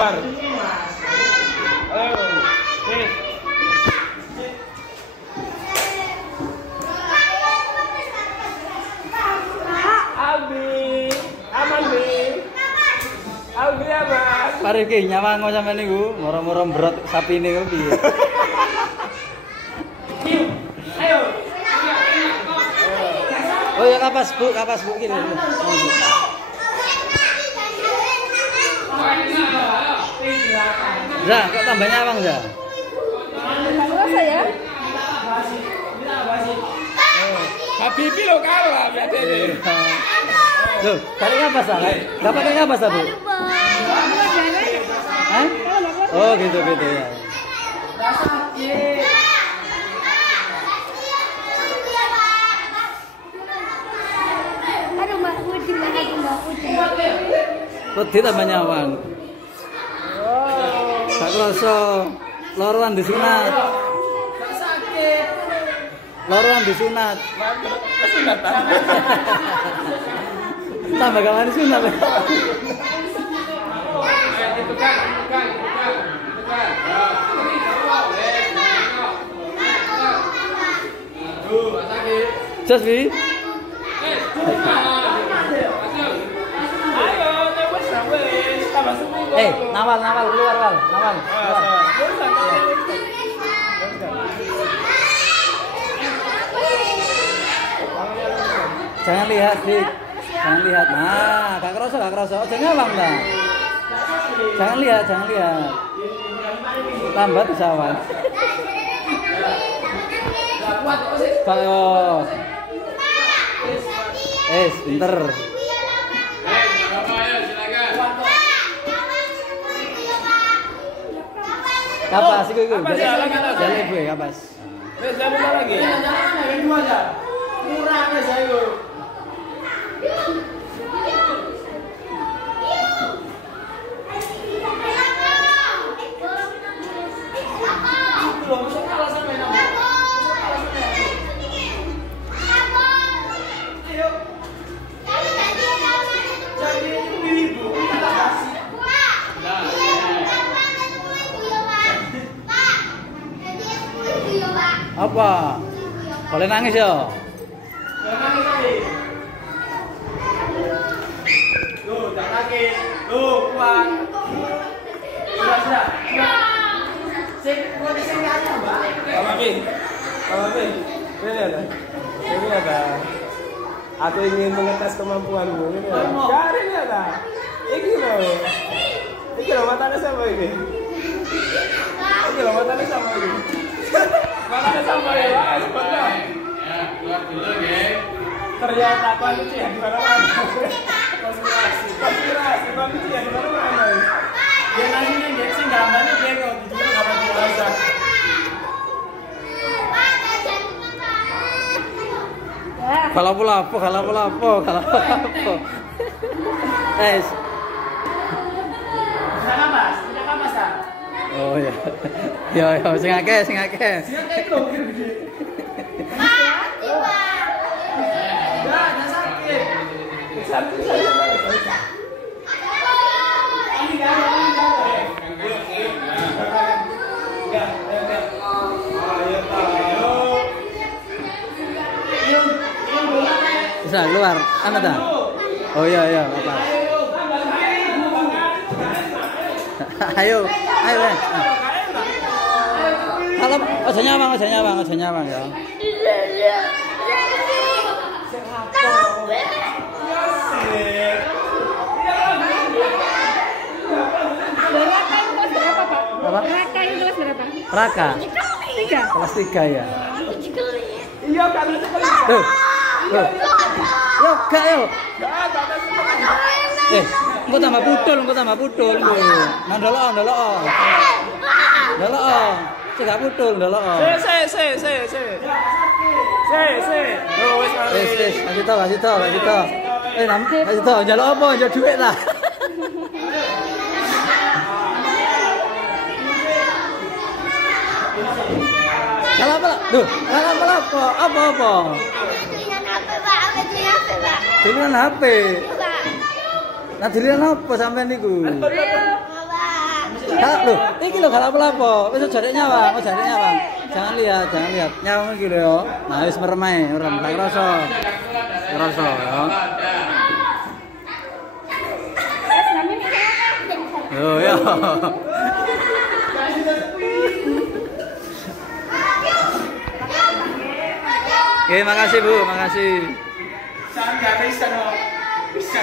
Keluar. Ayo. Nih. Abi, aman Bi. Abi aman. Mari ki nyawang sampean niku, moro-moro berat sapi niku piye? Ayo. Oh ya kapas Bu gini. Za, kok tambah nyawang Za? Rasa ya? Habibi lo kalah berarti ini. Loh, cari kapas ah? Enggak pakai kapas ah, Bu? Hah? Oh, gitu ya. Aduh, Mbak Udin lagi Mbak Udin. Wedi tambah nyawang. Gak kroso, loroan disunat. Loroan disunat. Tambah kawan disunat. Just Bi. Nawal keluar, Wal. Nawal. Jangan lihat, Dik. Jangan lihat. Nah, gak kerasa. Aja nyawang dah. Jangan lihat. Lambat pesawat. Kalau pinter. Kapas iku. Jalan gue kapas. Jalan lagi. Murah aja saya. Apa? Boleh nangis ya? Tuh, jangan nangis. Tuh, kuat. Sudah. Gua di sini aja, Mbak. Mama Bi. Ini ada. Aku ingin mengetes kemampuanmu. Ini ada. Cari ini ada. Ini loh matanya sama ini. Matanya sama ya. Ya, keluar dulu, geng. Ternyata manusia di mana-mana. Konspirasi manusia di mana-mana. Dia nanya nih, sih gambarnya dia kok di situ nggak pakai bahasa. Kalau lapo. Tidak kapas ah. Oh ya. Ya, sing akeh. Sing akeh lho gede. Sakit. Bisa keluar. Apa dah? Oh iya, apa? Ayo. Kalau aja nyawang ya. Apa? Raka itu kelas berapa? Raka. 3. Kelas 3 ya. Iya kan itu kan. Tuh. Yo, gak yo. Engko tambah putul. Ndelok. Cek gak putul ndelok. Wis. Kasih tau. Kasih tau, njaluk apa? Njaluk duit lah. Apa? Dilihan HP. Nah dilihan apa sampean niku? Loh, iki lho gak apa-apa. Wis aja nyawang, aja nyawang. Jangan lihat, jangan lihat. Nyawang iki lho yo. Nah, wis merem ae, merem. Tak kroso. Kroso yo. Oh ya. Oke, makasih Bu, makasih. Sangat bisa.